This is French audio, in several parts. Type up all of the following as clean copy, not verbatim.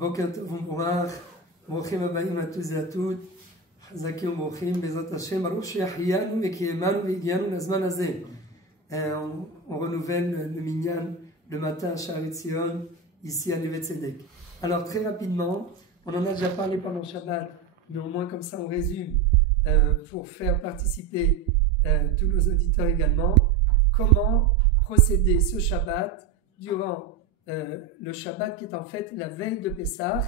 Boker Tov U'Mvorach, Bruchim Habayim à tous et à toutes, Chazakim Bruchim, Bezrat Hashem, Baruch She'achiyanu Ve'kiyemanu Ve'higianu Nazman Hazeh. On renouvelle le minyan le matin à Sha'ar Tzion, ici à Neve Tzedek. Alors très rapidement, on en a déjà parlé pendant Shabbat, mais au moins comme ça on résume, pour faire participer tous nos auditeurs également, comment procéder ce Shabbat durant le Shabbat qui est en fait la veille de Pessah.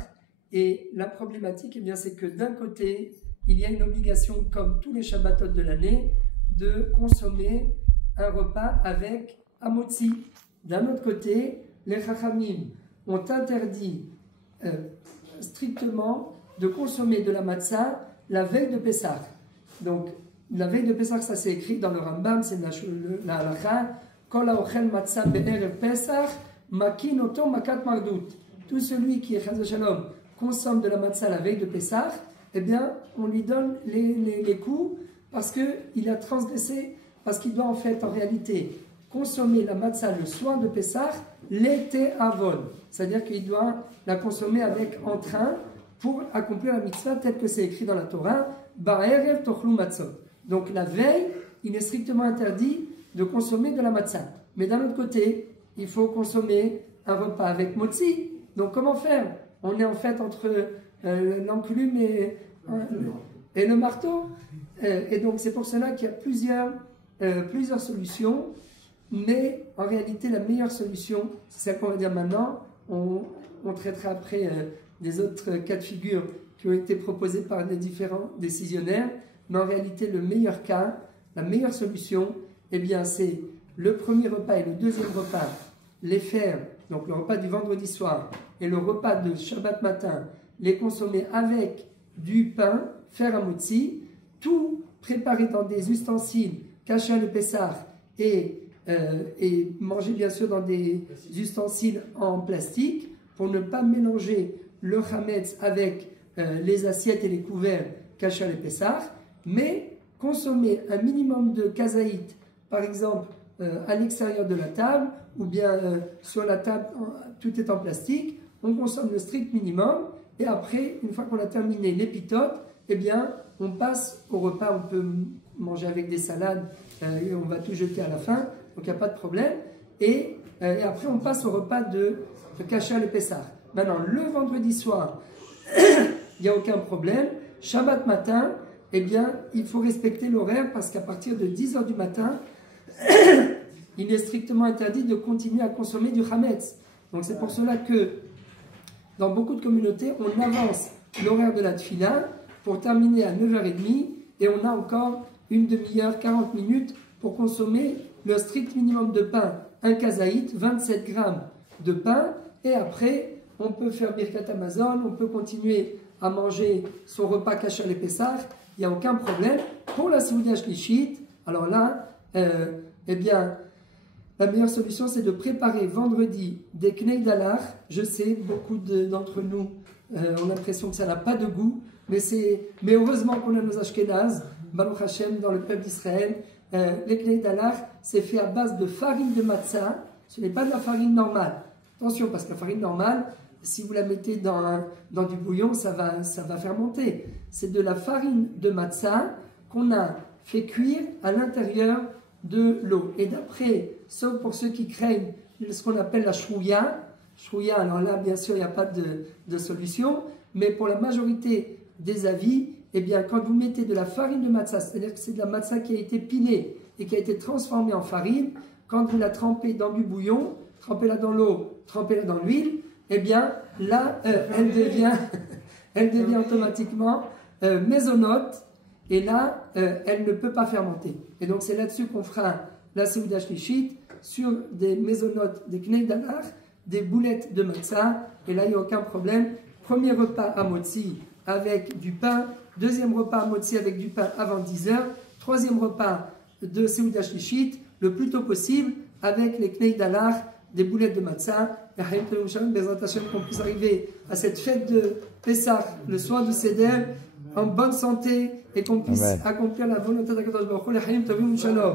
Et la problématique, eh bien, c'est que d'un côté, il y a une obligation, comme tous les Shabbatot de l'année, de consommer un repas avec Hamotzi. D'un autre côté, les Chachamim ont interdit strictement de consommer de la matzah la veille de Pessah. Donc, la veille de Pessah, ça c'est écrit dans le Rambam, c'est la halakha, Kol haochel matzah be'erev Pesach, makin oto makat mardut. Tout celui qui est chas v'shalom consomme de la matzah la veille de Pessah, eh bien, on lui donne les coups parce qu'il a transgressé, parce qu'il doit en fait, en réalité, consommer la matzah le soir de Pessah, l'été avon. C'est-à-dire qu'il doit la consommer avec entrain pour accomplir la mitzvah telle que c'est écrit dans la Torah, Ba'erev tochlu matzot. Donc la veille, il est strictement interdit de consommer de la matzah. Mais d'un autre côté, il faut consommer un repas avec motzi. Donc comment faire? On est en fait entre l'enclume et le marteau. Et donc c'est pour cela qu'il y a plusieurs solutions. Mais en réalité, la meilleure solution, c'est celle qu'on va dire maintenant. On traitera après des autres cas de figure qui ont été proposés par les différents décisionnaires. Mais en réalité, le meilleur cas, la meilleure solution, eh bien, c'est le premier repas et le deuxième repas, les faire, donc le repas du vendredi soir et le repas de Shabbat matin, les consommer avec du pain, faire un motzi, tout préparé dans des ustensiles, kasher le Pessah et manger bien sûr dans des ustensiles en plastique pour ne pas mélanger le chametz avec les assiettes et les couverts kasher le Pessah, mais consommer un minimum de kazaït, par exemple à l'extérieur de la table ou bien sur la table, tout est en plastique, on consomme le strict minimum et après, une fois qu'on a terminé l'épitote, eh bien, on passe au repas, on peut manger avec des salades et on va tout jeter à la fin, donc il n'y a pas de problème. Et après, on passe au repas de kasher le Pessah. Maintenant, le vendredi soir, il n'y a aucun problème. Shabbat matin, eh bien, il faut respecter l'horaire parce qu'à partir de 10h du matin, il est strictement interdit de continuer à consommer du chametz. Donc c'est pour cela que dans beaucoup de communautés, on avance l'horaire de la tfila pour terminer à 9h30 et on a encore une demi-heure, 40 minutes pour consommer le strict minimum de pain, un kazaït, 27 grammes de pain, et après on peut faire birkat Amazon, on peut continuer à manger son repas kasher le Pessah, il n'y a aucun problème. Pour la Seuda Shlishit, alors là, eh bien, la meilleure solution, c'est de préparer vendredi des knei dalar. Je sais, beaucoup d'entre nous ont l'impression que ça n'a pas de goût, mais heureusement qu'on a nos Ashkenaz, Baruch Hashem, dans le peuple d'Israël. Les knei dalar, c'est fait à base de farine de matzah. Ce n'est pas de la farine normale. Attention, parce que la farine normale, si vous la mettez dans du bouillon, ça va fermenter. C'est de la farine de matzah qu'on a fait cuire à l'intérieur de l'eau. Et d'après, sauf pour ceux qui craignent ce qu'on appelle la shrouya, alors là, bien sûr, il n'y a pas de solution, mais pour la majorité des avis, eh bien, quand vous mettez de la farine de matzah, c'est-à-dire que c'est de la matzah qui a été pilée et qui a été transformée en farine, quand vous la trempez dans du bouillon, trempez-la dans l'eau, trempez-la dans l'huile, eh bien, là, elle devient automatiquement mésonote, et là, elle ne peut pas fermenter. Et donc, c'est là-dessus qu'on fera la Seuda Shlishit, sur des mésonotes, des knei dalar, des boulettes de matzah, et là, il n'y a aucun problème. Premier repas à motzi avec du pain, deuxième repas à motzi avec du pain avant 10h, troisième repas de Seuda Shlishit, le plus tôt possible, avec les knei dalar, des boulettes de matzah, qu'on puisse arriver à cette fête de Pessah, le soir du Seder, en bonne santé, et qu'on puisse accomplir la volonté d'Akadosh Baruch Hu,